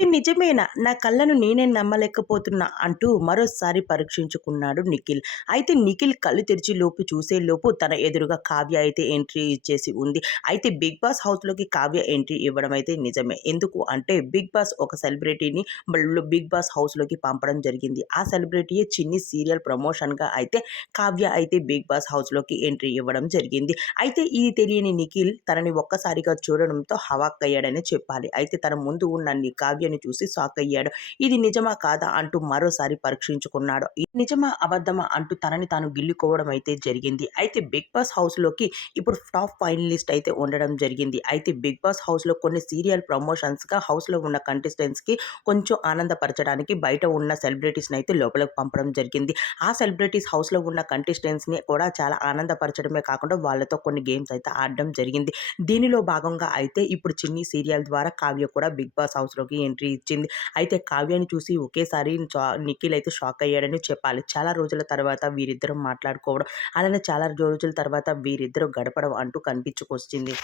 ఇది నిజమేనా? నా కళ్ళను నేనే నమ్మలేకపోతున్నా అంటూ మరోసారి పరీక్షించుకున్నాడు నిఖిల్. అయితే నిఖిల్ కళ్ళు తెరిచి లోపు చూసే లోపు తన ఎదురుగా కావ్య అయితే ఎంట్రీ ఇచ్చేసి ఉంది. అయితే బిగ్ బాస్ హౌస్లోకి కావ్య ఎంట్రీ ఇవ్వడం అయితే నిజమే. ఎందుకు అంటే బిగ్ బాస్ ఒక సెలబ్రిటీని బిగ్ బాస్ హౌస్లోకి పంపడం జరిగింది. ఆ సెలబ్రిటీయే చిన్ని సీరియల్ ప్రమోషన్గా అయితే కావ్య అయితే బిగ్ బాస్ హౌస్లోకి ఎంట్రీ ఇవ్వడం జరిగింది. అయితే ఇది తెలియని నిఖిల్ తనని ఒక్కసారిగా చూడడంతో హవాక్ అయ్యాడని చెప్పాలి. అయితే తన ముందు ఉన్న కావ్య కావ్యని చూసి షాక్ అయ్యాడు. ఇది నిజమా కాదా అంటూ మరోసారి పరీక్షించుకున్నాడు. ఇది నిజమా అబద్ధమా అంటూ తనని తాను గిల్లుకోవడం అయితే జరిగింది. అయితే బిగ్ బాస్ హౌస్లోకి ఇప్పుడు టాప్ ఫైనలిస్ట్ అయితే ఉండడం జరిగింది. అయితే బిగ్ బాస్ హౌస్లో కొన్ని సీరియల్ ప్రమోషన్స్గా హౌస్లో ఉన్న కంటెస్టెంట్స్కి కొంచెం ఆనందపరచడానికి బయట ఉన్న సెలబ్రిటీస్ని అయితే లోపలికి పంపడం జరిగింది. ఆ సెలబ్రిటీస్ హౌస్లో ఉన్న కంటెస్టెంట్స్ని కూడా చాలా ఆనందపరచడమే కాకుండా వాళ్ళతో కొన్ని గేమ్స్ అయితే ఆడడం జరిగింది. దీనిలో భాగంగా అయితే ఇప్పుడు చిన్ని సీరియల్ ద్వారా కావ్య కూడా బిగ్ బాస్ హౌస్లోకి ఎంట్రీ ఇచ్చింది. అయితే కావ్యాన్ని చూసి ఒకేసారి నిఖిల్ అయితే షాక్ అయ్యాడని చెప్పాలి. చాలా రోజుల తర్వాత వీరిద్దరం మాట్లాడుకోవడం అలానే చాలా రోజుల తర్వాత వీరిద్దరూ గడపడం అంటూ కనిపించుకొచ్చింది.